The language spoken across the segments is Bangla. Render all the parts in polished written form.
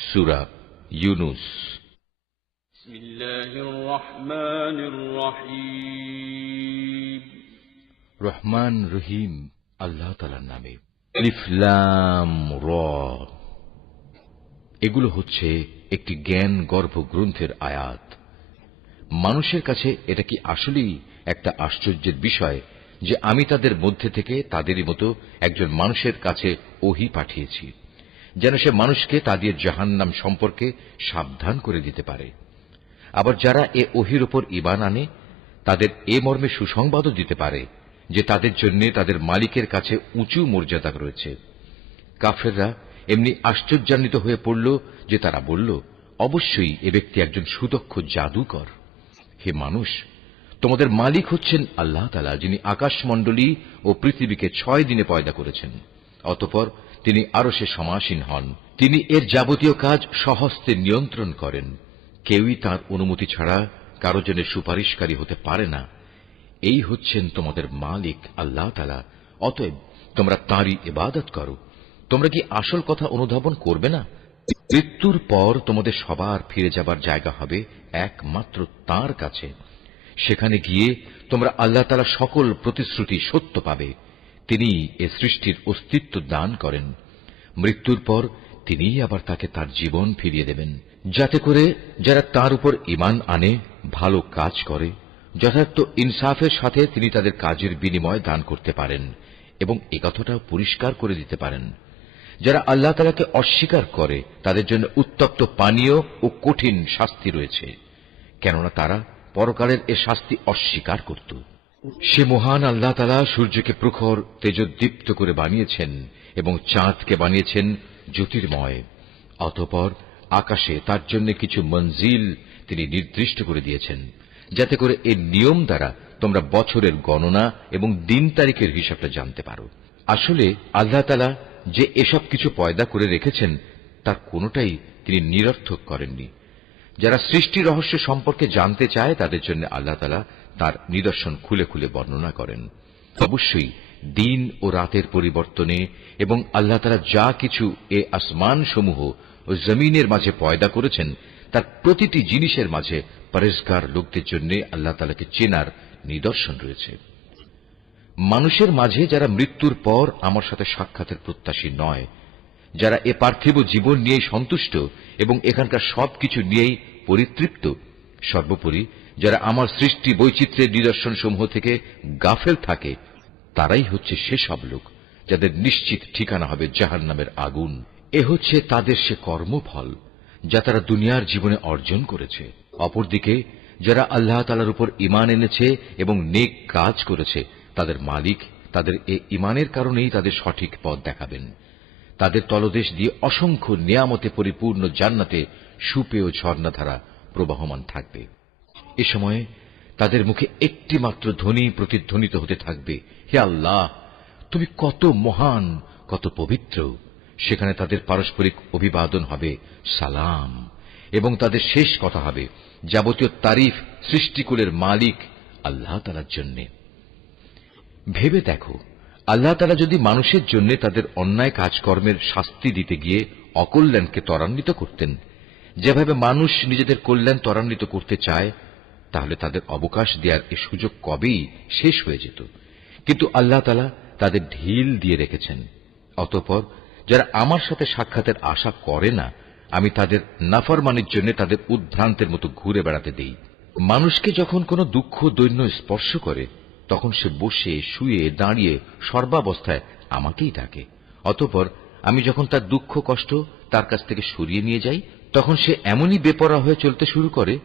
সূরা ইউনুস। বিসমিল্লাহির রহমানির রহিম। রহমান রহিম আল্লাহ তাআলার নামে। আলিফ লাম রা। এগুলো হচ্ছে একটি জ্ঞান গর্ভ গ্রন্থের আয়াত। মানুষের কাছে এটা কি আসলেই একটা আশ্চর্যের বিষয় যে আমি তাদের মধ্যে থেকে তাদেরই মতো একজন মানুষের কাছে ওহী পাঠিয়েছি, যেন সে মানুষকে তাদের জাহান্নাম সম্পর্কে সাবধান করে দিতে পারে। আবার যারা এ ওহীর উপর ঈমান আনে তাদের এ মর্মে সুসংবাদও দিতে পারে যে তাদের জন্য তাদের মালিকের কাছে উঁচু মর্যাদা রয়েছে। কাফেররা এমনি আশ্চর্যান্বিত হয়ে পড়ল যে তারা বলল, অবশ্যই এ ব্যক্তি একজন সুদক্ষ জাদুকর। হে মানুষ, তোমাদের মালিক হচ্ছেন আল্লাহ তাআলা, যিনি আকাশমণ্ডলী ও পৃথিবীকে 6 দিনে পয়দা করেছেন। অতঃপর তিনি আরশে সমাসীন হন। তিনি এর যাবতীয় কাজ স্বহস্তে নিয়ন্ত্রণ করেন। কেউই তাঁর অনুমতি ছাড়া কারো জন্য সুপারিশকারী হতে পারে না। এই হচ্ছেন তোমাদের মালিক আল্লাহ তাআলা, অতএব তোমরা তাঁরই ইবাদত করো। তোমরা কি আসল কথা অনুধাবন করবে না? মৃত্যুর পর তোমাদের সবার ফিরে যাবার জায়গা হবে একমাত্র তাঁর কাছে। সেখানে গিয়ে তোমরা আল্লাহ তাআলা সকল প্রতিশ্রুতি সত্য পাবে। তিনি এ সৃষ্টির অস্তিত্ব দান করেন। মৃত্যুর পর তিনিই আবার তাকে তার জীবন ফিরিয়ে দেবেন, যাতে করে যারা তার উপর ঈমান আনে, ভালো কাজ করে, যথার্থ ইনসাফের সাথে তিনি তাদের কাজের বিনিময় দান করতে পারেন এবং একথাটাও পরিষ্কার করে দিতে পারেন। যারা আল্লাহ তাআলাকে অস্বীকার করে তাদের জন্য উত্তপ্ত পানীয় ও কঠিন শাস্তি রয়েছে, কেননা তারা পরকালের এ শাস্তি অস্বীকার করত। সে মহান আল্লাহ তাআলা সূর্যকে প্রখর তেজোদ্দীপ্ত করে বানিয়েছেন এবং চাঁদকে বানিয়েছেন জ্যোতির্ময়। অতঃপর আকাশে তার জন্য কিছু মঞ্জিল তিনি নির্দিষ্ট করে দিয়েছেন, যাতে করে এর নিয়ম দ্বারা তোমরা বছরের গণনা এবং দিন তারিখের হিসাবটা জানতে পারো। আসলে আল্লাহ তাআলা যে এসব কিছু পয়দা করে রেখেছেন তার কোনোটাই তিনি নিরর্থক করেননি। যারা সৃষ্টি রহস্য সম্পর্কে জানতে চায় তাদের জন্য আল্লাহ তাআলা তার নিদর্শন খুলে খুলে বর্ণনা করেন। অবশ্যই দিন ও রাতের পরিবর্তনে এবং আল্লাহ তাআলা যা কিছু এ আসমান সমূহ ও জমিনের মাঝে পয়দা করেছেন তার প্রতিটি জিনিসের মাঝে পরেজগার লোকদের জন্য আল্লাহ তাআলাকে চেনার নিদর্শন রয়েছে। মানুষের মাঝে যারা মৃত্যুর পর আমার সাথে সাক্ষাতের প্রত্যাশী নয়, যারা এ পার্থিব জীবন নিয়েই সন্তুষ্ট এবং এখানকার সবকিছু নিয়েই পরিতৃপ্ত, সর্বোপরি যারা আমার সৃষ্টি বৈচিত্র্যের নিদর্শন সমূহ থেকে গাফেল থাকে, তারাই হচ্ছে সেসব লোক যাদের নিশ্চিত ঠিকানা হবে জাহান্নামের আগুন। এ হচ্ছে তাদের সে কর্মফল যা তারা দুনিয়ার জীবনে অর্জন করেছে। অপরদিকে যারা আল্লাহ তাআলার উপর ঈমান এনেছে এবং নেক কাজ করেছে, তাদের মালিক তাদের এ ঈমানের কারণেই তাদের সঠিক পথ দেখাবেন। তাদের তলদেশ দিয়ে অসংখ্য নিয়ামতে পরিপূর্ণ জান্নাতে সুপেয় ঝর্ণাধারা প্রবাহমান থাকবে। এ সময়ে তাদের মুখে একটি মাত্র ধ্বনি প্রতিধ্বনিত হতে থাকবে, হে আল্লাহ, তুমি কত মহান, কত পবিত্র। সেখানে তাদের পারস্পরিক অভিবাদন হবে সালাম, এবং তাদের শেষ কথা হবে যাবতীয় তারিফ সৃষ্টিকুলের মালিক আল্লাহ তাআলার জন্য। ভেবে দেখো, আল্লাহ তাআলা যদি মানুষের জন্য তাদের অন্যায় কাজকর্মের শাস্তি দিতে গিয়ে অকল্যাণকে ত্বরান্বিত করতেন, যেভাবে মানুষ নিজেদের কল্যাণ ত্বরান্বিত করতে চায়, তাহলে তাদের অবকাশ দেওয়ার এ সুযোগ কবেই শেষ হয়ে যেত। কিন্তু আল্লাহ তাআলা তাদের ঢিল দিয়ে রেখেছেন। অতঃপর যারা আমার সাথে সাক্ষাতের আশা করে না, আমি তাদের নাফরমানির জন্য তাদের উদ্ভ্রান্তের মতো ঘুরে বেড়াতে দেই। মানুষকে যখন কোনো দুঃখ দৈন্য স্পর্শ করে, তখন সে বসে শুয়ে দাঁড়িয়ে সর্বাবস্থায় আমাকেই ডাকে। অতঃপর আমি যখন তার দুঃখ কষ্ট তার কাছ থেকে সরিয়ে নিয়ে যাই, তখন সে এমনই বেপরোয়া হয়ে চলতে শুরু করে,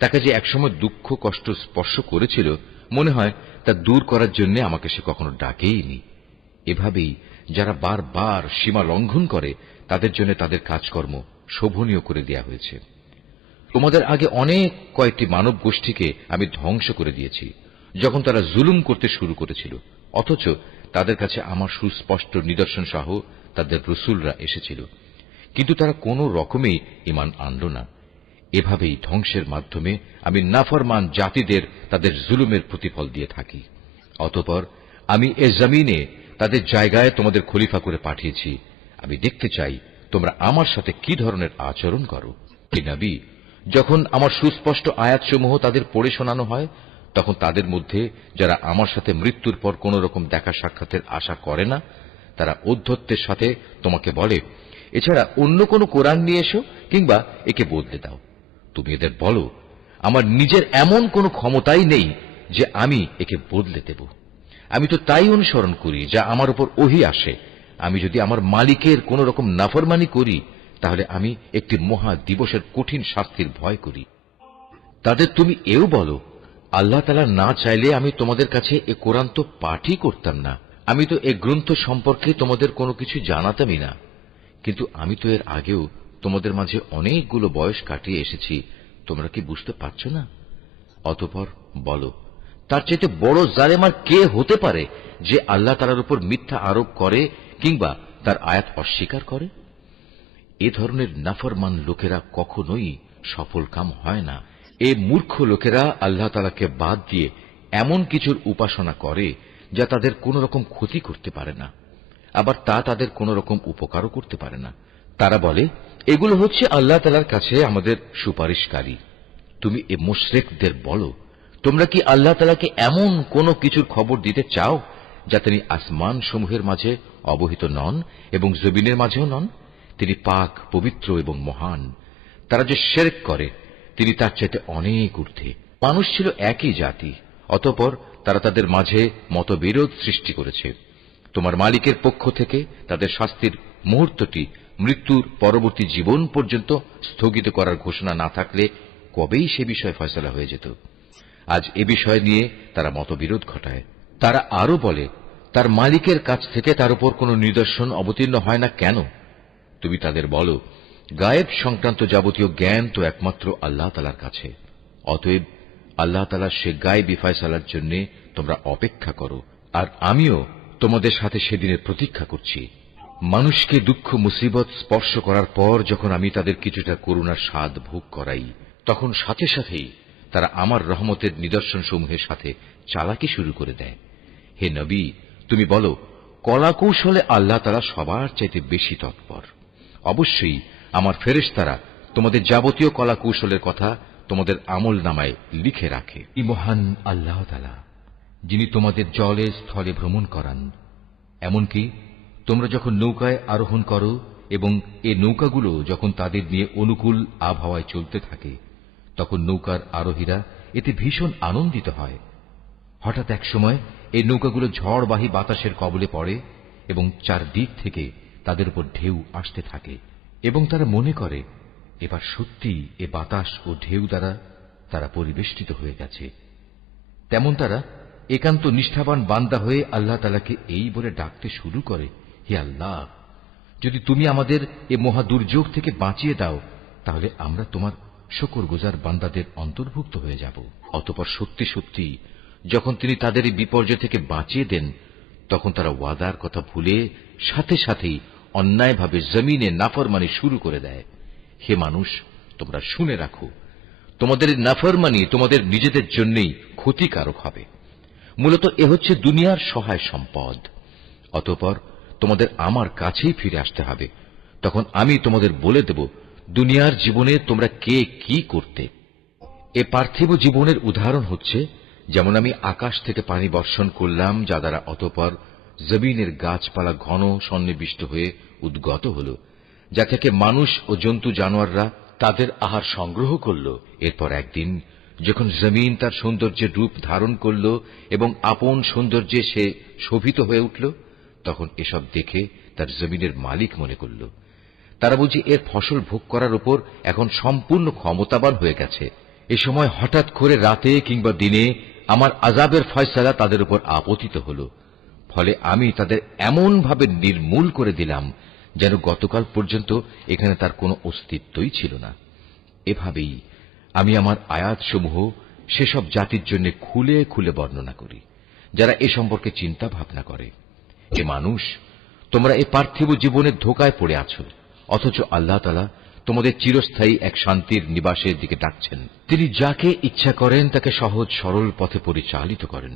তাকে যে একসময় দুঃখ কষ্ট স্পর্শ করেছিল মনে হয় তা দূর করার জন্য আমাকে সে কখনো ডাকেইনি। এভাবেই যারা বারবার সীমা লঙ্ঘন করে তাদের জন্য তাদের কাজকর্ম শোভনীয় করে দেয়া হয়েছে। তোমাদের আগে অনেক কয়েকটি মানব গোষ্ঠীকে আমি ধ্বংস করে দিয়েছি যখন তারা জুলুম করতে শুরু করেছিল, অথচ তাদের কাছে আমার সুস্পষ্ট নিদর্শন সহ তাদের রাসূলরা এসেছিল, কিন্তু তারা কোনো রকমেই ঈমান আনল না। এভাবেই ধ্বংসের মাধ্যমে আমি নাফরমান জাতিদের তাদের জুলুমের প্রতিফল দিয়ে থাকি। অতঃপর আমি এ জমিনে তাদের জায়গায় তোমাদের খলিফা করে পাঠিয়েছি। আমি দেখতে চাই তোমরা আমার সাথে কি ধরনের আচরণ করো। হে নবী, যখন আমার সুস্পষ্ট আয়াতসমূহ তাদের পড়ে শোনানো হয়, তখন তাদের মধ্যে যারা আমার সাথে মৃত্যুর পর কোন রকম দেখা সাক্ষাতের আশা করে না, তারা ঔদ্ধত্যের সাথে তোমাকে বলে, এছাড়া অন্য কোন কোরআন নিয়ে এসো কিংবা একে বদলে দাও। তুমি এদের বলো, আমার নিজের এমন কোনো ক্ষমতাই নেই যে আমি একে বদলে দেব। আমি তো তাই অনুসরণ করি যা আমার উপর ওহী আসে। আমি যদি আমার মালিকের কোন রকম নাফরমানি করি, তাহলে আমি একটি মহা দিবসের কঠিন শাস্তির ভয় করি। তাদের তুমি এও বলো, আল্লাহ তাআলা না চাইলে আমি তোমাদের কাছে এ কোরআন তো পাঠই করতাম না। আমি তো এ গ্রন্থ সম্পর্কে তোমাদের কোনো কিছু জানাতামই না। কিন্তু আমি তো এর আগেও তোমাদের মাঝে অনেকগুলো বয়স কাটিয়ে এসেছি, তোমরা কি বুঝতে পারছো না? অতঃপর বলো, তার চাইতে বড় জালেম আর কে হতে পারে যে আল্লাহ তাআলার উপর মিথ্যা আরোপ করে কিংবা তার আয়াত অস্বীকার করে? এ ধরনের নাফরমান লোকেরা কখনোই সফল কাম হয় না। এ মূর্খ লোকেরা আল্লাহ তাআলাকে বাদ দিয়ে এমন কিছুর উপাসনা করে যা তাদের কোন রকম ক্ষতি করতে পারে না, আবার তা তাদের কোন রকম উপকারও করতে পারে না। তারা বলে, এগুলো হচ্ছে আল্লাহ তাআলার কাছে আমাদের সুপারিশকারী। তুমি এ মুশরিকদের বলো, তোমরা কি আল্লাহ তাআলাকে এমন কোন কিছুর খবর দিতে চাও যা তিনি আসমান সমূহের মাঝে অবহিত নন এবং জমিনের মাঝেও নন? তিনি পাক, পবিত্র এবং মহান। তারা যে শিরক করে তিনি তার চাইতে অনেক ঊর্ধ্বে। মানুষ ছিল একই জাতি, অতঃপর তারা তাদের মাঝে মতবিরোধ সৃষ্টি করেছে। তোমার মালিকের পক্ষ থেকে তাদের শাস্তির মুহূর্তটি মৃত্যুর পরবর্তী জীবন পর্যন্ত স্থগিত করার ঘোষণা না থাকলে কবেই সে বিষয়ে ফয়সালা হয়ে যেত। আজ এ বিষয় নিয়ে তারা মতবিরোধ ঘটায়। তারা আরো বলে, তার মালিকের কাছ থেকে তার উপর কোন নিদর্শন অবতীর্ণ হয় না কেন? তুমি তাদের বলো, গায়েব সংক্রান্ত যাবতীয় জ্ঞান তো একমাত্র আল্লাহ তাআলার কাছে। অতএব আল্লাহ তাআলার সে গায়েবী ফয়সালার জন্য তোমরা অপেক্ষা করো, আর আমিও তোমাদের সাথে সেদিনের প্রতীক্ষা করছি। মানুষকে দুঃখ মুসিবত স্পর্শ করার পর যখন আমি তাদের কিছুটা করুণার স্বাদ ভোগ করাই, তখন সাথে সাথেই তারা আমার রহমতের নিদর্শন সমূহের সাথে চালাকি শুরু করে দেয়। হে নবী, তুমি বলো, কলাকৌশলে আল্লাহ তাআলা সবার চাইতে বেশি তৎপর। অবশ্যই আমার ফেরেশতারা তোমাদের যাবতীয় কলাকৌশলের কথা তোমাদের আমল নামায় লিখে রাখে। এই মহান আল্লাহ তাআলা, যিনি তোমাদের জলে স্থলে ভ্রমণ করান। এমনকি তোমরা যখন নৌকায় আরোহণ করো এবং এ নৌকাগুলো যখন তাদের নিয়ে অনুকূল আবহাওয়ায় চলতে থাকে, তখন নৌকার আরোহীরা এতে ভীষণ আনন্দিত হয়। হঠাৎ এক সময় এই নৌকাগুলো ঝড়বাহী বাতাসের কবলে পড়ে এবং চারদিক থেকে তাদের উপর ঢেউ আসতে থাকে এবং তারা মনে করে এবার সত্যি এ বাতাস ও ঢেউ দ্বারা তারা পরিবেষ্টিত হয়ে গেছে। তেমন তারা একান্ত নিষ্ঠাবান বান্দা হয়ে আল্লাহ তাআলাকে এই বলে ডাকতে শুরু করে, হে আল্লাহ, যদি তুমি আমাদের এ মহা দুর্যোগ থেকে বাঁচিয়ে দাও, তাহলে আমরা তোমার শুকরগুজার বান্দাদের অন্তর্ভুক্ত হয়ে যাব। অতঃপর সত্যি সত্যি যখন তিনি তাদের এই বিপর্যয় থেকে বাঁচিয়ে দেন, তখন তারা ওয়াদার কথা ভুলে সাথে সাথেই অন্যায়ভাবে জমিনে নাফরমানি শুরু করে দেয়। হে মানুষ, তোমরা শুনে রাখো, তোমাদের নাফরমানি তোমাদের নিজেদের জন্যই ক্ষতিকারক হবে। মূলত এ হচ্ছে দুনিয়ার সহায় সম্পদ। অতঃপর তোমাদের আমার কাছেই ফিরে আসতে হবে। তখন আমি তোমাদের বলে দেব দুনিয়ার জীবনে তোমরা কে কি করতে। এ পার্থিব জীবনের উদাহরণ হচ্ছে, যেমন আমি আকাশ থেকে পানি বর্ষণ করলাম, যা দ্বারা অতঃপর জমিনের গাছপালা ঘন সন্নিবিষ্ট হয়ে উদ্গত হল, যা থেকে মানুষ ও জন্তু জানোয়াররা তাদের আহার সংগ্রহ করল। এরপর একদিন যখন জমিন তার সৌন্দর্যের রূপ ধারণ করল এবং আপন সৌন্দর্যে সে শোভিত হয়ে উঠল, তখন এসব দেখে তার জমিনের মালিক মনে করল তারা বুঝি এর ফসল ভোগ করার উপর এখন সম্পূর্ণ ক্ষমতাবান হয়ে গেছে। এ সময় হঠাৎ করে রাতে কিংবা দিনে আমার আযাবের ফয়সালা তাদের উপর আপতিত হল। ফলে আমি তাদের এমন ভাবে নির্মূল করে দিলাম যেন গতকাল পর্যন্ত এখানে তার কোনো অস্তিত্বই ছিল না। এভাবেই আমি আমার আয়াতসমূহ সেসব জাতির জন্য খুলে খুলে বর্ণনা করি যারা এ সম্পর্কে চিন্তা ভাবনা করে। এ মানুষ, তোমরা এই পার্থিব জীবনের ধোঁকায় পড়ে আছো, অথচ আল্লাহ তাআলা তোমাদের চিরস্থায়ী এক শান্তির নিবাসের দিকে ডাকছেন। তিনি যাকে ইচ্ছা করেন তাকে সহজ সরল পথে পরিচালিত করেন।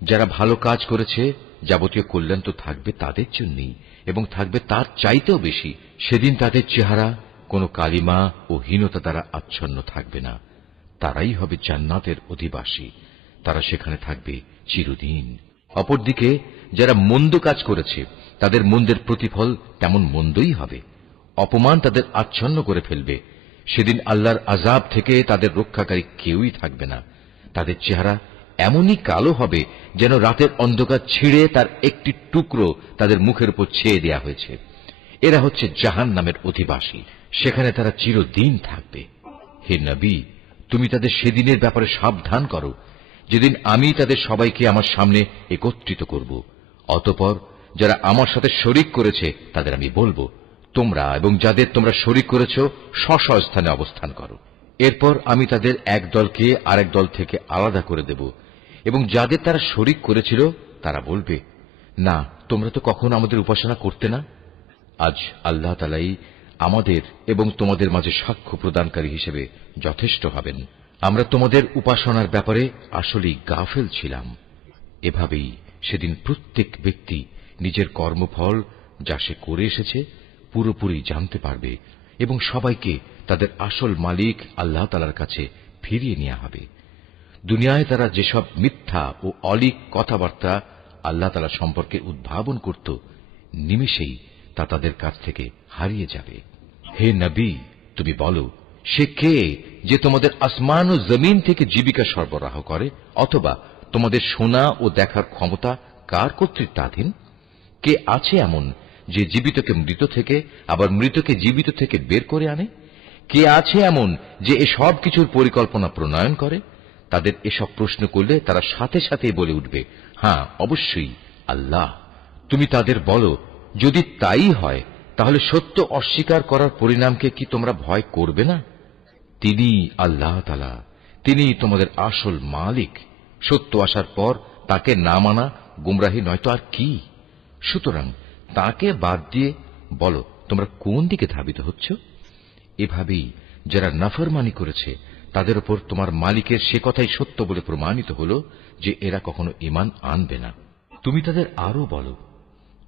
যারা ভালো কাজ করেছে যাবতীয় কল্যাণ তো থাকবে তাদের জন্যই, এবং থাকবে তার চাইতেও বেশি। সেদিন তাদের চেহারা কোনো কালিমা ও হীনতা দ্বারা আচ্ছন্ন থাকবে না। তারাই হবে জান্নাতের অধিবাসী, তারা সেখানে থাকবে চিরদিন। অপরদিকে যারা মন্দ কাজ করেছে তাদের মন্দের প্রতিফল তেমন মন্দই হবে। অপমান তাদের আচ্ছন্ন করে ফেলবে। সেদিন আল্লাহর আযাব থেকে তাদের রক্ষাকারী কেউই থাকবে না। তাদের চেহারা এমনই কালো হবে যেন রাতের অন্ধকার ছিঁড়ে তার একটি টুকরো তাদের মুখের উপর ছেয়ে দেয়া হয়েছে। এরা হচ্ছে জাহান্নামের অধিবাসী, সেখানে তারা চিরদিন থাকবে। হে নবী, তুমি তাদের সেদিনের ব্যাপারে সাবধান করো, যেদিন আমি তাদের সবাইকে আমার সামনে একত্রিত করব। অতঃপর যারা আমার সাথে শরীক করেছে তাদের আমি বলবো, তোমরা এবং যাদের তোমরা শরীক করেছ স্ব স্থানে অবস্থান করো। এরপর আমি তাদের এক দলকে আরেক দল থেকে আলাদা করে দেব, এবং যাদের তারা শরীক করেছিল তারা বলবে, না, তোমরা তো কখনো আমাদের উপাসনা করতে না। আজ আল্লাহ তাআলাই আমাদের এবং তোমাদের মাঝে সাক্ষ্য প্রদানকারী হিসেবে যথেষ্ট হবেন। আমরা তোমাদের উপাসনার ব্যাপারে আসলেই গাফেল ছিলাম। এভাবেই সেদিন প্রত্যেক ব্যক্তি নিজের কর্মফল যা সে করে এসেছে পুরোপুরি জানতে পারবে, এবং সবাইকে তাদের আসল মালিক আল্লাহ তাআলার কাছে ফিরিয়ে নেওয়া হবে। দুনিয়ায় তারা যেসব মিথ্যা ও অলীক কথাবার্তা আল্লাহ তাআলা সম্পর্কে উদ্ভাবন করত, নিমেষেই তা তাদের কাছ থেকে হারিয়ে যাবে। হে নবী, তুমি বলো, সে কে যে তোমাদের আসমান ও জমিন থেকে জীবিকা সরবরাহ করে? অথবা তোমাদের শোনা ও দেখার ক্ষমতা কার কর্তৃত্বাধীন? কে আছে এমন যে জীবিতকে মৃত থেকে আবার মৃতকে জীবিত থেকে বের করে আনে? কে আছে এমন যে এসব কিছুর পরিকল্পনা প্রণয়ন করে? তাদের এসব প্রশ্ন করলে তারা সাথে সাথেই বলে উঠবে, হ্যাঁ, অবশ্যই আল্লাহ। তুমি তাদের বলো, যদি তাই হয় তাহলে সত্য অস্বীকার করার পরিণামকে কি তোমরা ভয় করবে না? তিনি আল্লাহ তাআলা, তিনি তোমাদের আসল মালিক। সত্য আসার পর তাকে না মানা গুমরাহি নয়তো আর কি? সুতরাং তাকে বাদ দিয়ে বলো, তোমরা কোন দিকে ধাবিত হচ্ছ? এভাবেই যারা নাফরমানি করেছে তাদের উপর তোমার মালিকের সে কথাই সত্য বলে প্রমাণিত হল যে এরা কখনো ঈমান আনবে না। তুমি তাদের আরো বলো,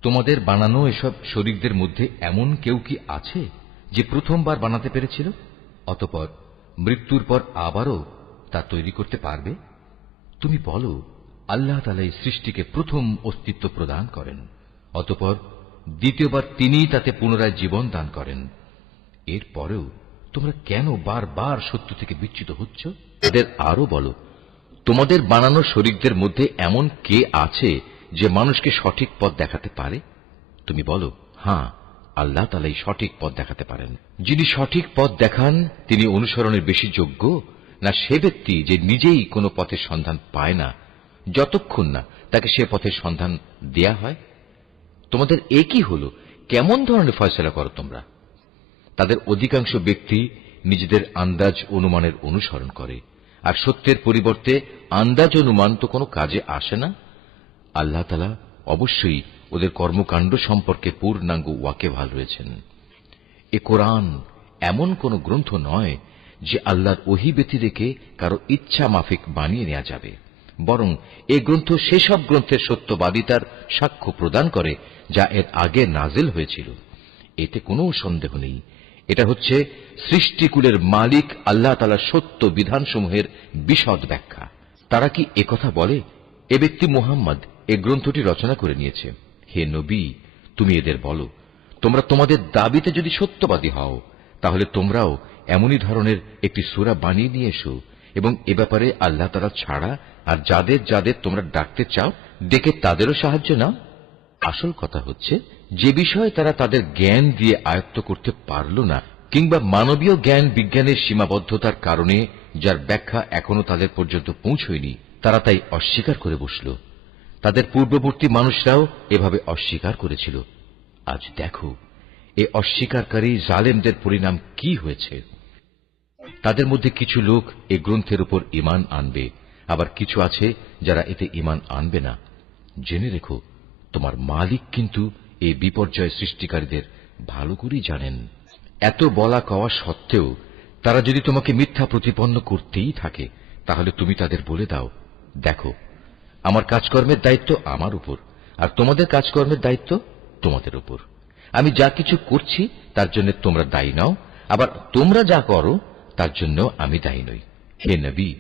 তোমাদের বানানো এসব শরীকদের মধ্যে এমন কেউ কি আছে যে প্রথমবার বানাতে পেরেছিল, অতঃপর মৃত্যুর পর আবারও তা তৈরি করতে পারবে? তুমি বলো, আল্লাহ তাআলা এই সৃষ্টিকে প্রথম অস্তিত্ব প্রদান করেন, অতঃপর দ্বিতীয়বার তিনিই তাতে পুনরায় জীবন দান করেন। এরপরেও তোমরা কেন বারবার সত্য থেকে বিচ্যুত হচ্ছ? এদের আরো বলো, তোমাদের বানানো শরীকদের মধ্যে এমন কে আছে যে মানুষকে সঠিক পথ দেখাতে পারে? তুমি বলো, হ্যাঁ, আল্লাহ তাআলাই সঠিক পথ দেখাতে পারেন। যিনি সঠিক পথ দেখান তিনি অনুসরণের বেশি যোগ্য, না সে ব্যক্তি যে নিজেই কোনো পথের সন্ধান পায় না যতক্ষণ না তাকে সে পথের সন্ধান দেয়া হয়? তোমাদের একই হলো, কেমন ধরনের ফয়সালা করো তোমরা? তাদের অধিকাংশ ব্যক্তি নিজেদের আন্দাজ অনুমানের অনুসরণ করে, আর সত্যের পরিবর্তে আন্দাজ অনুমান তো কোনো কাজে আসে না। আল্লাহ তাআলা অবশ্যই ওদের কর্মকাণ্ড সম্পর্কে পূর্ণাঙ্গ ওয়াকিবহাল রয়েছেন। এ কোরআন এমন কোন গ্রন্থ নয় যে আল্লাহর ওহী ব্যতিরেকে কারো ইচ্ছা মাফিক বানিয়ে নেওয়া যাবে, বরং এ গ্রন্থ সেসব গ্রন্থের সত্যবাদিতার সাক্ষ্য প্রদান করে যা এর আগে নাজিল হয়েছিল। এতে কোনো সন্দেহ নেই, এটা হচ্ছে সৃষ্টিকুলের মালিক আল্লাহ তাআলার সত্য বিধানসমূহের বিশদ ব্যাখ্যা। তারা কি একথা বলে, এ ব্যক্তি মুহাম্মদ এ গ্রন্থটি রচনা করে নিয়েছে? হে নবী, তুমি এদের বলো, তোমরা তোমাদের দাবিতে যদি সত্যবাদী হও তাহলে তোমরাও এমনই ধরনের একটি সূরা বানিয়ে নিয়ে এসো, এবং এ ব্যাপারে আল্লাহ তাআলা ছাড়া আর যাদের যাদের তোমরা ডাকতে চাও ডেকে তাদেরও সাহায্য নাও। আসল কথা হচ্ছে, যে বিষয়ে তারা তাদের জ্ঞান দিয়ে আয়ত্ত করতে পারল না, কিংবা মানবীয় জ্ঞান বিজ্ঞানের সীমাবদ্ধতার কারণে যার ব্যাখ্যা এখনো তাদের পর্যন্ত পৌঁছয়নি, তারা তাই অস্বীকার করে বসল। তাদের পূর্ববর্তী মানুষরাও এভাবে অস্বীকার করেছিল। আজ দেখো এ অস্বীকারী জালেমদের পরিণাম কি হয়েছে। তাদের মধ্যে কিছু লোক এ গ্রন্থের উপর ঈমান আনবে, আবার কিছু আছে যারা এতে ঈমান আনবে না। জেনে রেখো, তোমার মালিক কিন্তু এই বিপর্যয় সৃষ্টিকারীদের ভালো করেই জানেন। এত বলা কওয়া সত্ত্বেও তারা যদি তোমাকে মিথ্যা প্রতিপন্ন করতেই থাকে, তাহলে তুমি তাদের বলে দাও, দেখো, আমার কাজকর্মের দায়িত্ব আমার উপর, আর তোমাদের কাজকর্মের দায়িত্ব তোমাদের উপর। আমি যা কিছু করছি তার জন্য তোমরা দায়ী নাও, আবার তোমরা যা করো তার জন্য আমি দায়ী নই। হে নবী,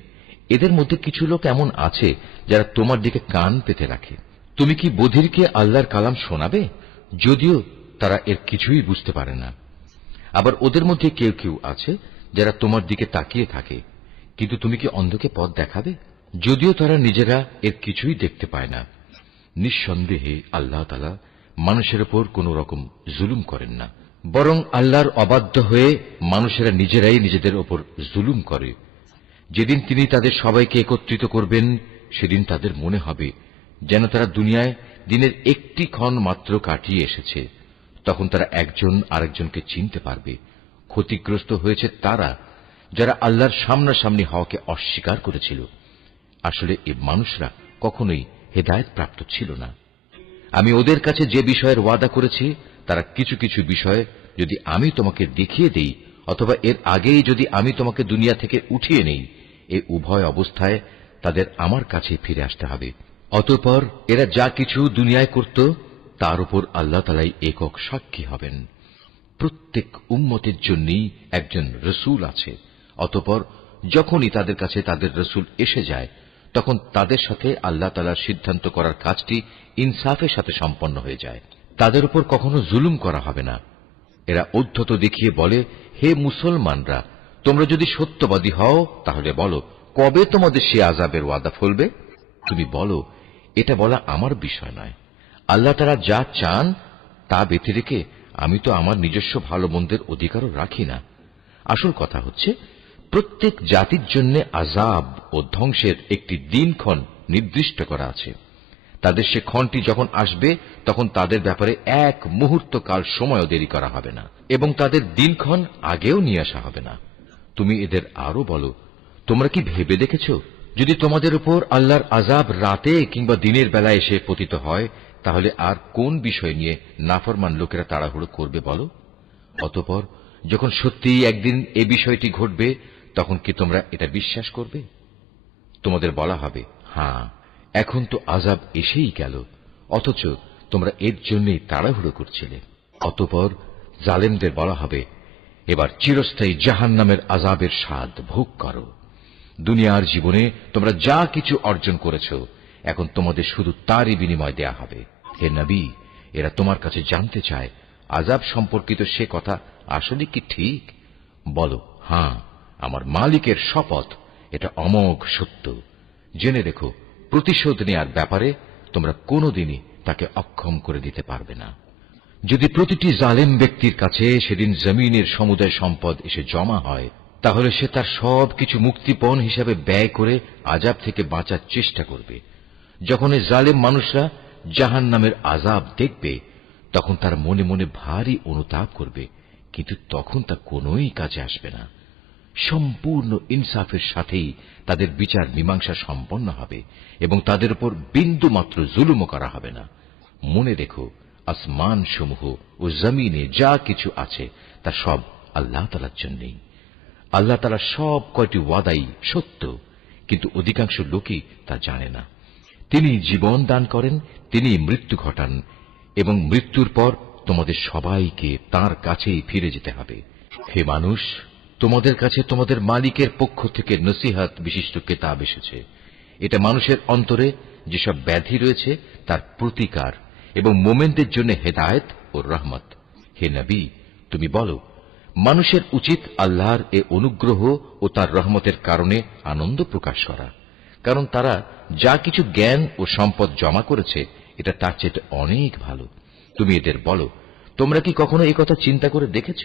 এদের মধ্যে কিছু লোক এমন আছে যারা তোমার দিকে কান পেতে রাখে। তুমি কি বধিরকে আল্লাহর কালাম শোনাবে, যদিও তারা এর কিছুই বুঝতে পারে না? আবার ওদের মধ্যে কেউ কেউ আছে যারা তোমার দিকে তাকিয়ে থাকে, কিন্তু তুমি কি অন্ধকে পথ দেখাবে, যদিও তারা নিজেরা এর কিছুই দেখতে পায় না? নিঃসন্দেহে আল্লাহ তাআলা মানুষের উপর কোন রকম জুলুম করেন না, বরং আল্লাহর অবাধ্য হয়ে মানুষেরা নিজেরাই নিজেদের উপর জুলুম করে। যেদিন তিনি তাদের সবাইকে একত্রিত করবেন, সেদিন তাদের মনে হবে যেন তারা দুনিয়ায় দিনের একটি ক্ষণ মাত্র কাটিয়ে এসেছে। তখন তারা একজন আরেকজনকে চিনতে পারবে। ক্ষতিগ্রস্ত হয়েছে তারা যারা আল্লাহর সামনাসামনি হওয়াকে অস্বীকার করেছিল। আসলে এই মানুষরা কখনোই হেদায়েত প্রাপ্ত ছিল না। আমি ওদের কাছে যে বিষয়ের ওয়াদা করেছি, তারা কিছু কিছু বিষয় যদি আমি তোমাকে দেখিয়ে দেই, অথবা এর আগেই যদি আমি তোমাকে দুনিয়া থেকে উঠিয়ে নেই, এই উভয় অবস্থায় তাদের আমার কাছে ফিরে আসতে হবে। অতঃপর এরা যা কিছু দুনিয়ায় করত তার উপর আল্লাহ তাআলাই একক সাক্ষী হবেন। প্রত্যেক উম্মতের জন্যই একজন রসুল আছে। অতঃপর যখনই তাদের কাছে তাদের রসুল এসে যায়, তখন তাদের সাথে আল্লাহ তাআলার সিদ্ধান্ত করার কাজটি ইনসাফের সাথে সম্পন্ন হয়ে যায়। তাদের উপর কখনো জুলুম করা হবে না। এরা ঔদ্ধত্য দেখিয়ে বলে, হে মুসলমানরা, তোমরা যদি সত্যবাদী হও তাহলে বলো, কবে তোমাদের সে আযাবের ওয়াদা ফলবে? তুমি বলো, এটা বলা আমার বিষয় নয়। আল্লাহ তাআলা যা চান তা ব্যতি রেখে আমি তো আমার নিজস্ব ভালো মন্দের অধিকারও রাখি না। আসল কথা হচ্ছে, প্রত্যেক জাতির জন্য আযাব ও ধ্বংসের একটি দিনক্ষণ নির্দিষ্ট করা আছে। তাদের সে ক্ষণটি যখন আসবে, তখন তাদের ব্যাপারে এক মুহূর্ত কাল সময়ও দেরি করা হবে না, এবং তাদের দিনক্ষণ আগেও নিয়ে আসা হবে না। তুমি এদের আরো বলো, তোমরা কি ভেবে দেখেছ, যদি তোমাদের উপর আল্লাহর আযাব রাতে কিংবা দিনের বেলায় এসে পতিত হয়, তাহলে আর কোন বিষয় নিয়ে নাফরমান লোকেরা তাড়াহুড়ো করবে বলো? অতঃপর যখন সত্যিই একদিন এ বিষয়টি ঘটবে, তখন কি তোমরা এটা বিশ্বাস করবে? তোমাদের বলা হবে, হ্যাঁ, এখন তো আযাব এসেই গেল, অথচ তোমরা এর জন্যই তাড়াহুড়ো করছিলে। অতঃপর জালেমদের বলা হবে, এবার চিরস্থায়ী জাহান্নামের আযাবের স্বাদ ভোগ করো। দুনিয়ার জীবনে তোমরা যা কিছু অর্জন করেছ, এখন তোমাদের শুধু তারই বিনিময় দেয়া হবে। হে নবী, এরা তোমার কাছে জানতে চায় আযাব সম্পর্কিত সে কথা আসলে কি ঠিক? বলো, হ্যাঁ, আমার মালিকের শপথ, এটা অমোঘ সত্য। জেনে রেখো, প্রতিশোধ নেয়ার ব্যাপারে তোমরা কোনোদিনই তাকে অক্ষম করে দিতে পারবে না। যদি প্রতিটি জালেম ব্যক্তির কাছে সেদিন জমিনের সমুদায় সম্পদ এসে জমা হয়, তাহলে সে তার সবকিছু মুক্তিপণ হিসাবে ব্যয় করে আযাব থেকে বাঁচার চেষ্টা করবে। যখন এই জালেম মানুষরা জাহান্নামের আযাব দেখবে, তখন তার মনে মনে ভারী অনুতাপ করবে, কিন্তু তখন তা কোনোই কাজে আসবে না। সম্পূর্ণ ইনসাফের সাথেই তাদের বিচার মীমাংসা সম্পন্ন হবে, এবং তাদের উপর বিন্দু মাত্র জুলুমও করা হবে না। মনে রেখো, আসমান সমূহ ও জমিনে যা কিছু আছে তা সব আল্লাহ তাআলার জন্যই। আল্লাহ তাআলা সব কয়টি ওয়াদাই সত্য, কিন্তু অধিকাংশ লোকই তা জানে না। তিনি জীবন দান করেন, তিনি মৃত্যু ঘটান, এবং মৃত্যুর পর তোমাদের সবাইকে তাঁর কাছেই ফিরে যেতে হবে। হে মানুষ, তোমাদের কাছে তোমাদের মালিকের পক্ষ থেকে নসিহত বিশিষ্ট কিতাব এসেছে। এটা মানুষের অন্তরে যেসব ব্যাধি রয়েছে তার প্রতিকার, এবং মোমেনদের জন্য হেদায়েত ও রহমত। হে নবী, তুমি বলো, মানুষের উচিত আল্লাহর এ অনুগ্রহ ও তার রহমতের কারণে আনন্দ প্রকাশ করা, কারণ তারা যা কিছু জ্ঞান ও সম্পদ জমা করেছে এটা তার চেয়ে অনেক ভালো। তুমি এদের বলো, তোমরা কি কখনো এই কথা চিন্তা করে দেখেছ,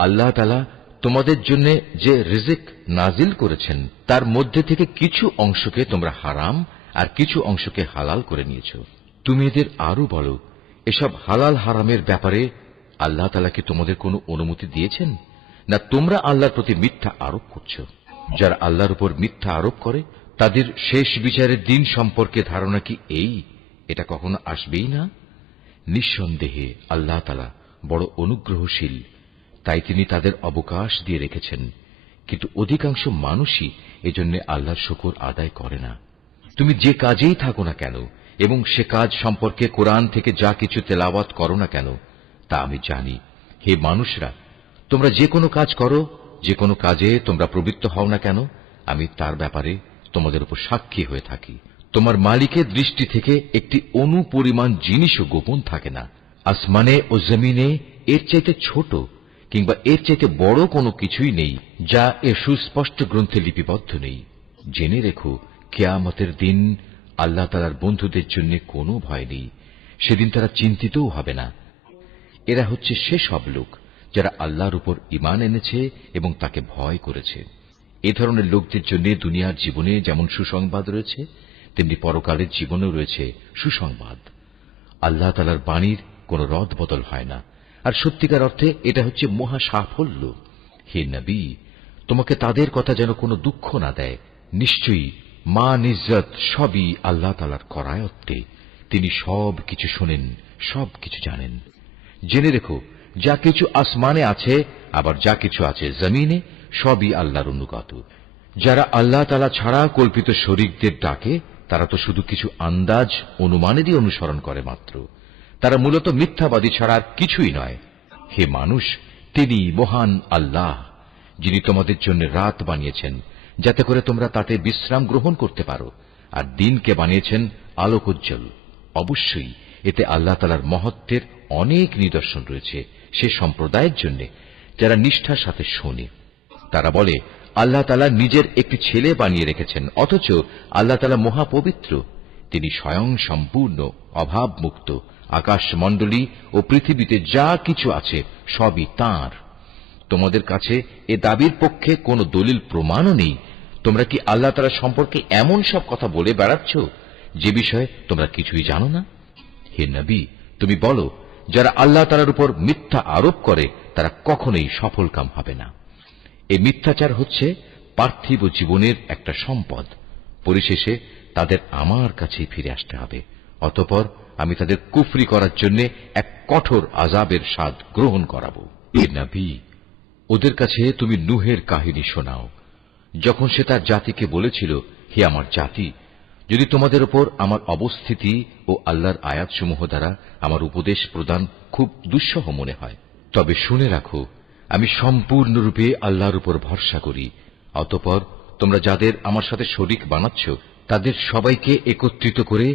আল্লাহ তাআলা তোমাদের জন্য যে রিজিক নাজিল করেছেন তার মধ্যে থেকে কিছু অংশকে তোমরা হারাম আর কিছু অংশকে হালাল করে নিয়েছ। তুমি এদের আরো বলো, এসব হালাল হারামের ব্যাপারে আল্লাহ তাআলা কি তোমাদের কোনো অনুমতি দিয়েছেন, না তোমরা আল্লাহর প্রতি মিথ্যা আরোপ করছ? যারা আল্লাহর উপর মিথ্যা আরোপ করে, তাদের শেষ বিচারের দিন সম্পর্কে ধারণা কি এই, এটা কখনো আসবেই না? নিঃসন্দেহে আল্লাহ তাআলা বড় অনুগ্রহশীল, তাই তিনি তাদের অবকাশ দিয়ে রেখেছেন, কিন্তু অধিকাংশ মানুষই এজন্য আল্লাহর শুকর আদায় করে না। তুমি যে কাজেই থাকো না কেন, এবং সে কাজ সম্পর্কে কোরআন থেকে যা কিছু তেলাওয়াত করো না কেন তা আমি জানি। হে মানুষরা, তোমরা যে কোনো কাজ করো, যে কোনো কাজে তোমরা প্রবৃত্ত হও না কেন, আমি তার ব্যাপারে তোমাদের উপর সাক্ষী হয়ে থাকি। তোমার মালিকের দৃষ্টি থেকে একটি অণু পরিমাণ জিনিসও গোপন থাকে না। আসমানে ও জমিনে এর চাইতে ছোট কিংবা এর চাইতে বড় কোনো কিছুই নেই যা এর সুস্পষ্ট গ্রন্থে লিপিবদ্ধ নেই। জেনে রেখো, কিয়ামতের দিন আল্লাহ তাআলার বন্ধুদের জন্য কোনো ভয় নেই। সেদিন তারা চিন্তিতও হবে না। এরা হচ্ছে সেসব লোক যারা আল্লাহর উপর ঈমান এনেছে এবং তাকে ভয় করেছে। এ ধরনের লোকদের জন্য দুনিয়ার জীবনে যেমন সুসংবাদ রয়েছে, তেমনি পরকালের জীবনেও রয়েছে সুসংবাদ। আল্লাহ তাআলার বাণীর কোন রদ বদল হয় না, আর সত্যিকার অর্থে এটা হচ্ছে মহা সাফল্য। হে নবী, তোমাকে তাদের কথা যেন কোনো দুঃখ না দেয়। নিশ্চয়ই মান ইজ্জত সবই আল্লাহ তাআলার করায়ত্তে। তিনি সব কিছু শোনেন, সব কিছু জানেন। জেনে রেখো, যা কিছু আসমানে আছে আবার যা কিছু আছে জমিনে, সবই আল্লাহর অনুগত। যারা আল্লাহ তাআলা ছাড়া কল্পিত শরীকদের ডাকে, তারা তো শুধু কিছু আন্দাজ অনুমানেরই অনুসরণ করে মাত্র। তারা মূলত মিথ্যাবাদী ছাড়া আর কিছুই নয়। হে মানুষ, তিনি মহান আল্লাহ, যিনি তোমাদের জন্য রাত বানিয়েছেন যাতে করে তোমরা তাতে বিশ্রাম গ্রহণ করতে পারো, আর দিনকে বানিয়েছেন আলোকোজ্জ্বল। অবশ্যই এতে আল্লাহ তাআলার মহত্বের অনেক নিদর্শন রয়েছে সে সম্প্রদায়ের জন্য যারা নিষ্ঠার সাথে শোনে। তারা বলে, আল্লাহ তাআলা নিজের একটি ছেলে বানিয়ে রেখেছেন, অথচ আল্লাহ তাআলা মহাপবিত্র। তিনি স্বয়ং সম্পূর্ণ, অভাবমুক্ত। আকাশমণ্ডলী ও পৃথিবীতে যা কিছু আছে সবই তাঁর। তোমাদের কাছে এ দাবির পক্ষে কোনো দলিল প্রমাণও নেই। তোমরা কি আল্লাহ তাআলা সম্পর্কে এমন সব কথা বলে বেড়াচ্ছ যে বিষয়ে তোমরা কিছুই জানো না? হে নবী, তুমি বলো, যারা আল্লাহ তাআলার উপর মিথ্যা আরোপ করে তারা কখনোই সফলকাম হবে না। এই মিথ্যাচার হচ্ছে পার্থিব জীবনের একটা সম্পদ। পরিশেষে তাদের আমার কাছেই ফিরে আসতে হবে। অতঃপর আমি তাদের কুফরি করার জন্য এক কঠোর আযাবের স্বাদ গ্রহণ করাবো। হে নবী, ওদের কাছে তুমি নূহের কাহিনী শোনাও, যখন সে তার জাতিকে বলেছিল, হে আমার জাতি, যদি তোমাদের উপর আমার অবস্থিতি ও আল্লাহর আয়াতসমূহ দ্বারা আমার উপদেশ প্রদান খুব দুঃসহ মনে হয়, তবে শুনে রাখো, আমি সম্পূর্ণরূপে আল্লাহর উপর ভরসা করি। অতঃপর তোমরা যাদের আমার সাথে শরীক বানাচ্ছ তাদের সবাইকে একত্রিত করে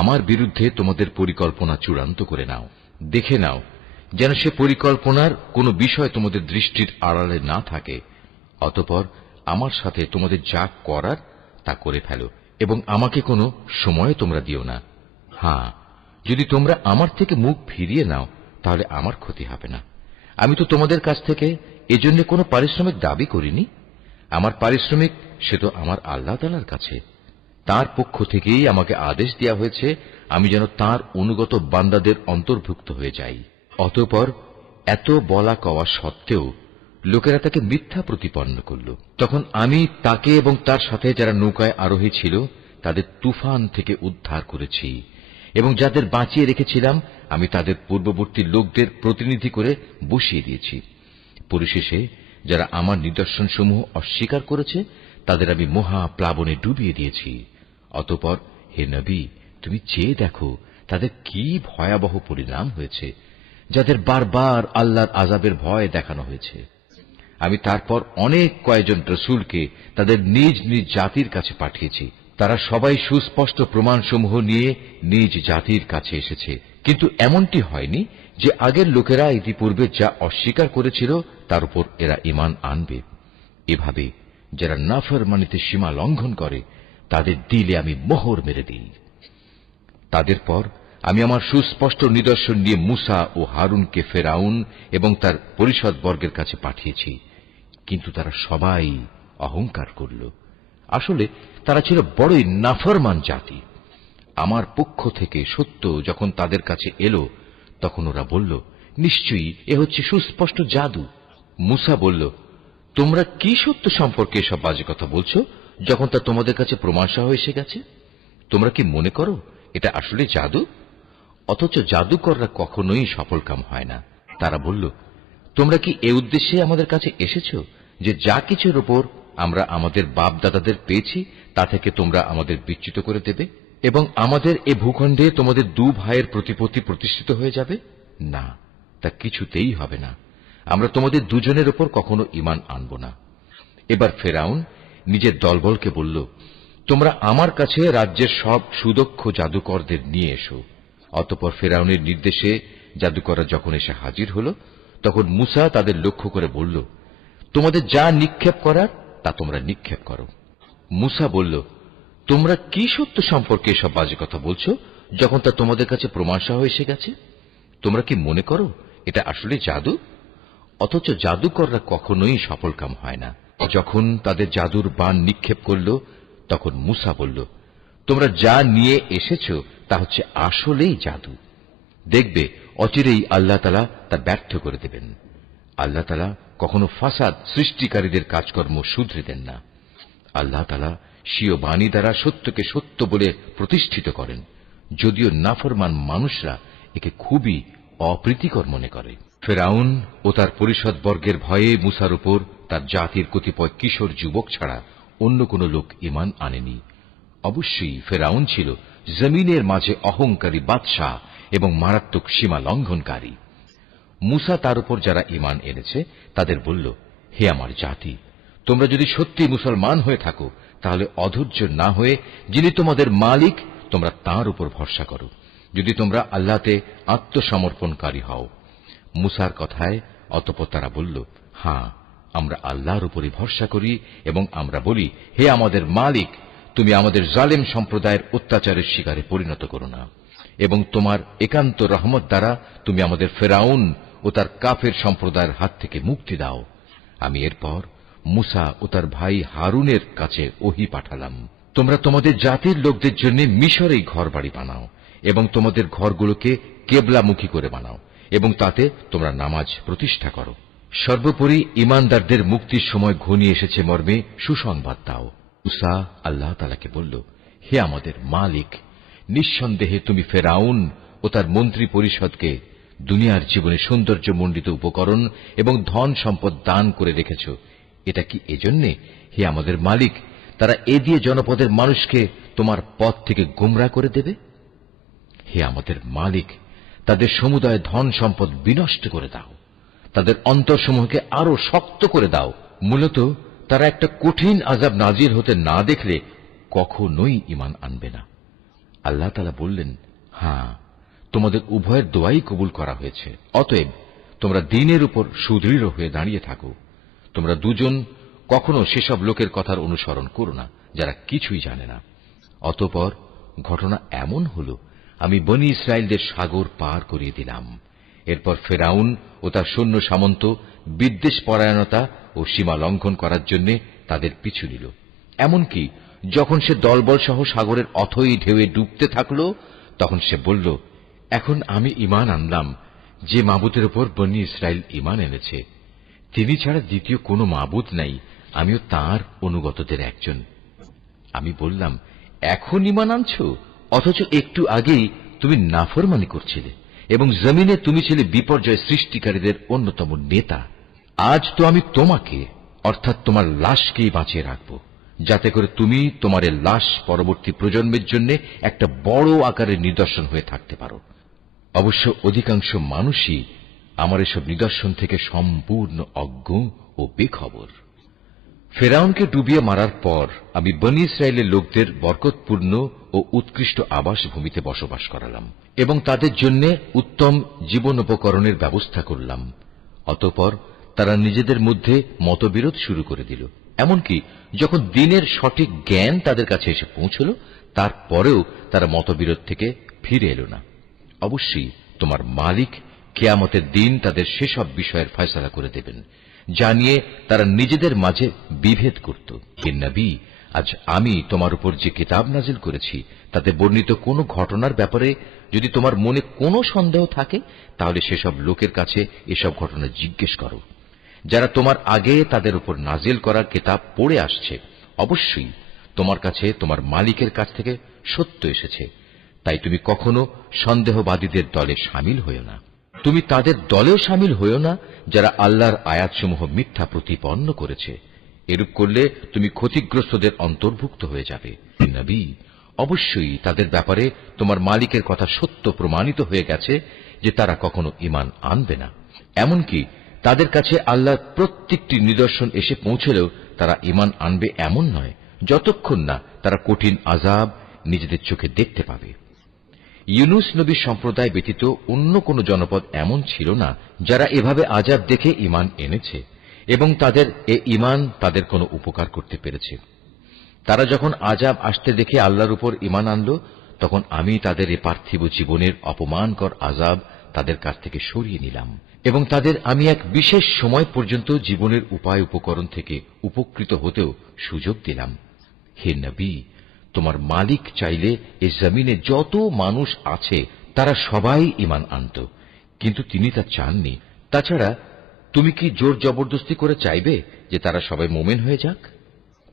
আমার বিরুদ্ধে তোমাদের পরিকল্পনা চূড়ান্ত করে নাও। দেখে নাও যেন সে পরিকল্পনার কোনো বিষয় তোমাদের দৃষ্টির আড়ালে না থাকে। অতঃপর আমার সাথে তোমাদের যা করার তা করে ফেলো এবং আমাকে কোনো সময় তোমরা দিও না। হ্যাঁ, যদি তোমরা আমার থেকে মুখ ফিরিয়ে নাও তাহলে আমার ক্ষতি হবে না। আমি তো তোমাদের কাছ থেকে এজন্য কোনো পারিশ্রমিক দাবি করিনি। আমার পারিশ্রমিক সে তো আমার আল্লাহ তাআলার কাছে। তার পক্ষ থেকেই আমাকে আদেশ দেওয়া হয়েছে আমি যেন তার অনুগত বান্দাদের অন্তর্ভুক্ত হয়ে যাই। অতঃপর এত বলা কওয়া সত্ত্বেও লোকেরা তাকে মিথ্যা প্রতিপন্ন করল। তখন আমি তাকে এবং তার সাথে যারা নৌকায় আরোহী ছিল তাদের তুফান থেকে উদ্ধার করেছি, এবং যাদের বাঁচিয়ে রেখেছিলাম আমি তাদের পূর্ববর্তী লোকদের প্রতিনিধি করে বসিয়ে দিয়েছি। পরিশেষে যারা আমার নিদর্শনসমূহ অস্বীকার করেছে তাদের আমি মহা প্লাবনে ডুবিয়ে দিয়েছি। অতঃপর হে নবী, তুমি চেয়ে দেখো তাদের কি ভয়াবহ পরিণাম হয়েছে, যাদের বারবার আল্লাহর আযাবের ভয় দেখানো হয়েছে। আমি তারপর অনেক কয়েকজন রাসূলকে তাদের নিজ নিজ জাতির কাছে পাঠিয়েছি। তারা সবাই সুস্পষ্ট প্রমাণসমূহ নিয়ে নিজ জাতির কাছে এসেছে, কিন্তু এমনটি হয়নি যে আগের লোকেরা ইতিপূর্বে যা অস্বীকার করেছিল তার উপর এরা ঈমান আনবে। এভাবে যারা নাফরমানিতে সীমা লঙ্ঘন করে তাদের দিলে আমি মোহর মেরে দিই। তাদের পর আমি আমার সুস্পষ্ট নিদর্শন নিয়ে মূসা ও হারুনকে ফেরাউন এবং তার পরিষদবর্গের কাছে পাঠিয়েছি, কিন্তু তারা সবাই অহংকার করল। আসলে তারা ছিল বড়ই নাফরমান জাতি। আমার পক্ষ থেকে সত্য যখন তাদের কাছে এলো তখন ওরা বলল, নিশ্চয়ই এ হচ্ছে সুস্পষ্ট জাদু। মূসা বলল, তোমরা কি সত্য সম্পর্কে এসব বাজে কথা বলছো যখন তা তোমাদের কাছে প্রমাণসহ এসে গেছে? তোমরা কি মনে করো এটা আসলে জাদু? অথচ জাদুকররা কখনোই সফলকাম হয় না। তারা বলল, তোমরা কি এ উদ্দেশ্যে আমাদের কাছে এসেছো যে যা কিছুর উপর আমরা আমাদের বাপ দাদাদের পেয়েছি তা থেকে তোমরা আমাদের বিচ্যুত করে দেবে? এবং আমাদের এ ভূখণ্ডে তোমাদের দু ভাইয়ের প্রতিপত্তি প্রতিষ্ঠিত হয়ে যাবে? না, তা কিছুতেই হবে না। আমরা তোমাদের দুজনের ওপর কখনো ঈমান আনব না। এবার ফেরাউন নিজের দলবলকে বলল, তোমরা আমার কাছে রাজ্যের সব সুদক্ষ জাদুকরদের নিয়ে এসো। অতঃপর ফেরাউনের নির্দেশে জাদুকররা যখন এসে হাজির হল, তখন মূসা তাদের লক্ষ্য করে বলল, তোমাদের যা নিক্ষেপ করার তা তোমরা নিক্ষেপ করো। মূসা বলল, তোমরা কি সত্য সম্পর্কে এসব বাজে কথা বলছো, যখন তা তোমাদের কাছে প্রমাণ সহ এসে গেছে? তোমরা কি মনে করো এটা আসলে জাদু? অথচ জাদুকররা কখনোই সফলকাম হয় না। যখন তাদের জাদুর বাণ নিক্ষেপ করল, তখন মূসা বলল, তোমরা যা নিয়ে এসেছ তা হচ্ছে আসলেই জাদু। দেখবে অচিরেই আল্লাহ তাআলা তা ব্যর্থ করে দেবেন। আল্লাহ তাআলা কখনো ফাসাদ সৃষ্টিকারীদের কাজকর্ম শুধরে দেন না। আল্লাহ তাআলা স্বীয় বাণী দ্বারা সত্যকে সত্য বলে প্রতিষ্ঠিত করেন, যদিও নাফরমান মানুষরা একে খুবই অপ্রীতিকর মনে করে। ফেরাউন ও তার পরিষদবর্গের ভয়ে মূসার উপর তার জাতির কতিপয় কিশোর যুবক ছাড়া অন্য কোন লোক ঈমান আনেনি। অবশ্যই ফেরাউন ছিল জমিনের মাঝে অহংকারী বাদশাহ এবং মারাত্মক সীমা লঙ্ঘনকারী। মূসা তার উপর যারা ঈমান এনেছে তাদের বলল, হে আমার জাতি, তোমরা যদি সত্যি মুসলমান হয়ে থাকো, তাহলে অধৈর্য না হয়ে যিনি তোমাদের মালিক তোমরা তাঁর উপর ভরসা করো, যদি তোমরা আল্লাহতে আত্মসমর্পণকারী হও। মূসার কথায় অতঃপর তারা বলল, হ্যাঁ, আমরা আল্লাহর উপরই ভরসা করি এবং আমরা বলি, হে আমাদের মালিক, তুমি আমাদের জালেম সম্প্রদায়ের অত্যাচারের শিকারে পরিণত করো না, এবং তোমার একান্ত রহমত দ্বারা তুমি আমাদের ফেরাউন ও তার কাফের সম্প্রদায়ের হাত থেকে মুক্তি দাও। আমি এরপর মূসা ও তার ভাই হারুনের কাছে ওহী পাঠালাম, তোমরা তোমাদের জাতির লোকদের জন্য মিশরেই ঘর বাড়ি বানাও এবং তোমাদের ঘরগুলোকে কেবলামুখী করে বানাও এবং তাতে তোমরা নামাজ প্রতিষ্ঠা করো। সর্বোপরি ঈমানদারদের মুক্তির সময় ঘনিয়ে এসেছে মর্মে সুসংবাদ দাও। মূসা আল্লাহ তাআলাকে বলল, হে আমাদের মালিক, নিঃসন্দেহে তুমি ফেরাউন ও তার মন্ত্রী পরিষদকে দুনিয়ার জীবনে সৌন্দর্যমণ্ডিত উপকরণ এবং ধন সম্পদ দান করে রেখেছ। এটা কি এজন্যে, হে আমাদের মালিক, তারা এ দিয়ে জনপদের মানুষকে তোমার পথ থেকে গোমরা করে দেবে? হে আমাদের মালিক, তাদের সমুদায় ধন সম্পদ বিনষ্ট করে দাও, তাদের অন্তরসমূহকে আরো শক্ত করে দাও। মূলত তারা একটা কঠিন আযাব নাজিল হতে না দেখলে কখনোই ঈমান আনবে না। আল্লাহ তাআলা বললেন, হ্যাঁ, তোমাদের উভয়ের দোয়াই কবুল করা হয়েছে। অতএব তোমরা দ্বীনের উপর সুদৃঢ় হয়ে দাঁড়িয়ে থাকো। তোমরা দুজন কখনো সেসব লোকের কথার অনুসরণ করো না যারা কিছুই জানে না। অতঃপর ঘটনা এমন হল, আমি বনী ইসরায়েলদের সাগর পার করিয়ে দিলাম। এরপর ফেরাউন ও তার সৈন্য সামন্ত বিদ্বেষ পরায়ণতা ও সীমা লঙ্ঘন করার জন্য তাদের পিছু নিল। এমনকি যখন সে দলবল সহ সাগরের অথই ঢেউয়ে ডুবতে থাকল, তখন সে বলল, এখন আমি ঈমান আনলাম যে মাবুদের উপর বনী ইসরায়েল ঈমান এনেছে, তিনি ছাড়া দ্বিতীয় কোনো মাবুদ নাই, আমিও তাঁর অনুগতদের একজন। আমি বললাম, এখন ঈমান আনছ, অথচ একটু আগেই তুমি নাফরমানি করছিলে এবং জমিনে তুমি ছিলে বিপর্যয় সৃষ্টিকারীদের অন্যতম নেতা। আজ তো আমি তোমাকে, অর্থাৎ তোমার লাশকেই বাঁচিয়ে রাখব, যাতে করে তুমি তোমার লাশ পরবর্তী প্রজন্মের জন্য একটা বড় আকারের নিদর্শন হয়ে থাকতে পারো। অবশ্য অধিকাংশ মানুষই আমার এসব নিদর্শন থেকে সম্পূর্ণ অজ্ঞ ও বেখবর। ফেরাউনকে ডুবিয়ে মারার পর আমি বনী ইসরায়েলের লোকদের বরকতপূর্ণ ও উৎকৃষ্ট আবাসভূমিতে বসবাস করালাম এবং তাদের জন্য উত্তম জীবনোপকরণের ব্যবস্থা করলাম। অতঃপর তারা নিজেদের মধ্যে মতবিরোধ শুরু করে দিল। এমনকি যখন দিনের সঠিক জ্ঞান তাদের কাছে এসে পৌঁছল, তারপরেও তারা মতবিরোধ থেকে ফিরে এলো না। অবশ্যই তোমার মালিক কিয়ামতের দিন তাদের সেসব বিষয়ের ফয়সালা করে দেবেন, যা নিয়ে তারা নিজেদের মাঝে বিভেদ করত। হে নবী, আজ আমি তোমার উপর যে কিতাব নাজিল করেছি তাতে বর্ণিত কোনো ঘটনার ব্যাপারে যদি তোমার মনে কোনো সন্দেহ থাকে, তাহলে সেসব লোকের কাছে এসব ঘটনা জিজ্ঞেস করো যারা তোমার আগে তাদের উপর নাজিল করা কিতাব পড়ে আসছে। অবশ্যই তোমার কাছে তোমার মালিকের কাছ থেকে সত্য এসেছে, তাই তুমি কখনো সন্দেহবাদীদের দলে শামিল হইও না। তুমি তাদের দলেও শামিল হইও না যারা আল্লাহর আয়াতসমূহ মিথ্যা প্রতিপন্ন করেছে। এরূপ করলে তুমি ক্ষতিগ্রস্তদের অন্তর্ভুক্ত হয়ে যাবে। নবী, অবশ্যই তাদের ব্যাপারে তোমার মালিকের কথা সত্য প্রমাণিত হয়ে গেছে যে তারা কখনো ঈমান আনবে না। এমনকি তাদের কাছে আল্লাহর প্রত্যেকটি নিদর্শন এসে পৌঁছলেও তারা ঈমান আনবে এমন নয়, যতক্ষণ না তারা কঠিন আযাব নিজেদের চোখে দেখতে পাবে। ইউনুস নবীর সম্প্রদায় ব্যতীত অন্য কোন জনপদ এমন ছিল না যারা এভাবে আযাব দেখে ঈমান এনেছে এবং তাদের এ ঈমান তাদের কোনো উপকার করতে পেরেছে। তারা যখন আযাব আসতে দেখে আল্লাহর উপর ঈমান আনল, তখন আমি তাদের এ পার্থিব জীবনের অপমানকর আযাব তাদের কাছ থেকে সরিয়ে নিলাম এবং তাদের আমি এক বিশেষ সময় পর্যন্ত জীবনের উপায় উপকরণ থেকে উপকৃত হতেও সুযোগ দিলাম। হে নবী, তোমার মালিক চাইলে এই জমিনে যত মানুষ আছে তারা সবাই ঈমান আনত, কিন্তু তিনি তা চাননি। তাছাড়া তুমি কি জোর জবরদস্তি করে চাইবে যে তারা সবাই মোমেন হয়ে যাক?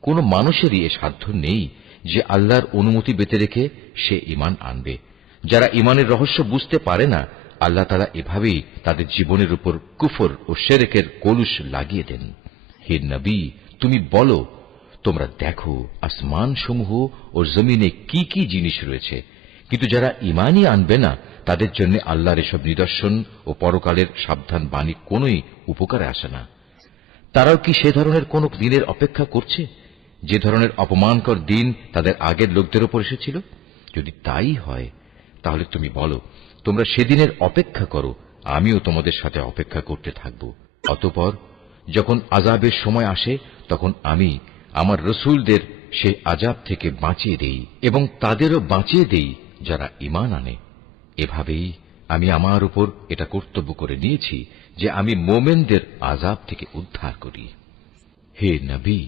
কোন মানুষেরই এ সাধ্য নেই যে আল্লাহর অনুমতি বেঁধে রেখে সে ঈমান আনবে। যারা ঈমানের রহস্য বুঝতে পারে না, আল্লাহ তাআলা এভাবেই তাদের জীবনের উপর কুফর ও শিরকের কলুষ লাগিয়ে দেন। হে নবী, তুমি বলো, তোমরা দেখো আসমান সমূহ ও জমিনে কি কি জিনিস রয়েছে, কিন্তু যারা ঈমানই আনবে না তাদের জন্য আল্লাহর এসব নিদর্শন ও পরকালের সাবধান বাণী কোনই উপকারে আসে না। তারাও কি সে ধরনের কোন দিনের অপেক্ষা করছে যে ধরনের অপমানকর দিন তাদের আগের লোকদের উপর এসেছিল? যদি তাই হয়, তাহলে তুমি বলো, তোমরা সেদিনের অপেক্ষা করো, আমিও তোমাদের সাথে অপেক্ষা করতে থাকব। অতঃপর যখন আযাবের সময় আসে, তখন আমি আমার রসুলদের সেই আযাব থেকে বাঁচিয়ে দেই এবং তাদেরও বাঁচিয়ে দেই যারা ঈমান আনে। এভাবেই আমি আমার উপর এটা কর্তব্য করে নিয়েছি যে আমি মোমেনদের আযাব থেকে উদ্ধার করি। হে নবী,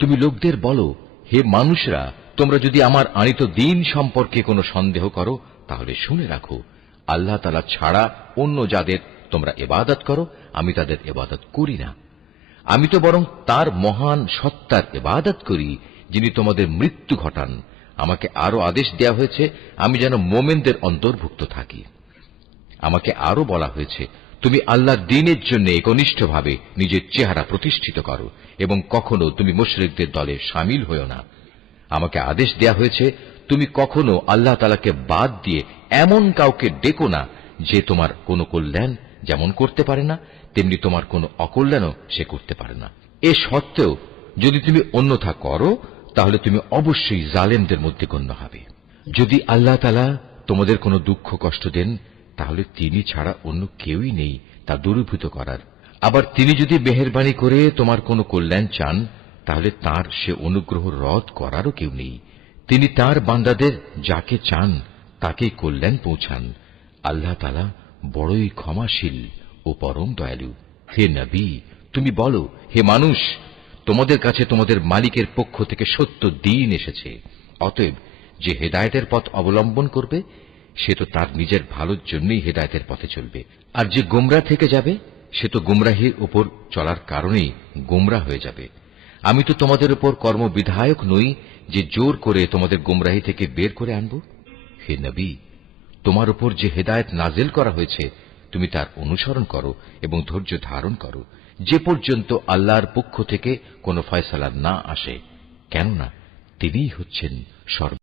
তুমি লোকদের বলো, হে মানুষরা, তোমরা যদি আমার আনিত দ্বীন সম্পর্কে কোনো সন্দেহ করো, তাহলে শুনে রাখো, আল্লাহ তাআলা ছাড়া অন্য যাদের তোমরা ইবাদত করো, আমি তাদের ইবাদত করি না। আমি তো বরং তার মহান সত্তার ইবাদত করি, যিনি তোমাদের মৃত্যু ঘটান। আমাকে আরো আদেশ দেয়া হয়েছে আমি যেন মোমেনদের অন্তর্ভুক্ত থাকি। আমাকে আরো বলা হয়েছে, তুমি আল্লাহর দ্বীনের জন্য একনিষ্ঠভাবে নিজের চেহারা প্রতিষ্ঠিত করো এবং কখনো তুমি মুশরিকদের দলে শামিল হও না। আমাকে আদেশ দেয়া হয়েছে, তুমি কখনো আল্লাহ তাআলাকে বাদ দিয়ে এমন কাউকে ডেকো না যে তোমার কোনো কল্যাণ যেমন করতে পারে না, তেমনি তোমার কোনো অকল্যাণও সে করতে পারে না। এ সত্ত্বেও যদি তুমি অন্যথা করো, তাহলে তুমি অবশ্যই জালেমদের মধ্যে গণ্য হবে। যদি আল্লাহ তাআলা তোমাদের কোনো দুঃখ কষ্ট দেন, তাহলে তিনি ছাড়া অন্য কেউই নেই তা দূরীভূত করার। আবার তিনি যদি মেহেরবানি করে তোমার কোনো কল্যাণ চান, তাহলে তার সে অনুগ্রহ রদ করারও কেউ নেই। তিনি তার বান্দাদের যাকে চান তাকেই কল্যাণ পৌঁছান। আল্লাহ তাআলা বড়ই ক্ষমাশীল ও পরম দয়ালু। হে নবী, তুমি বলো, হে মানুষ, তোমাদের কাছে তোমাদের মালিকের পক্ষ থেকে সত্য দ্বীন এসেছে। অতএব যে হেদায়েতের পথ অবলম্বন করবে, সে তো তার নিজের ভালোর জন্যই হেদায়েতের পথে চলবে, আর যে গোমরা থেকে যাবে সে তো গোমরাহির উপর চলার কারণেই গোমরা হয়ে যাবে। আমি তো তোমাদের উপর কর্মবিধায়ক নই যে জোর করে তোমাদের গোমরাহি থেকে বের করে আনব। হে নবী, তোমার উপর যে হেদায়েত নাজেল করা হয়েছে তুমি তার অনুসরণ করো এবং ধৈর্য ধারণ করো, যে পর্যন্ত আল্লাহর পক্ষ থেকে কোনো ফয়সালা না আসে, কেননা তিনিই হচ্ছেন সর্ব